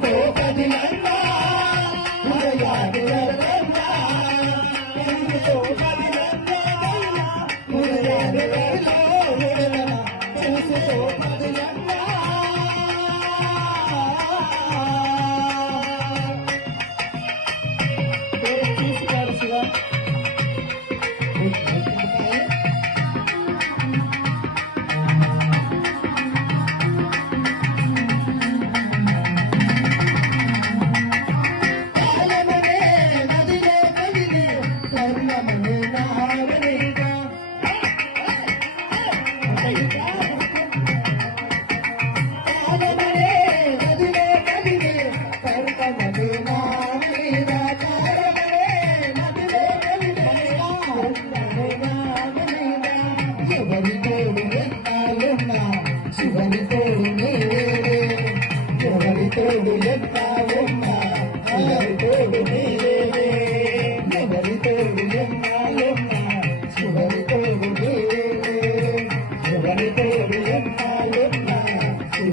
我爱的人。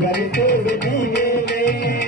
करते बेटी मेरे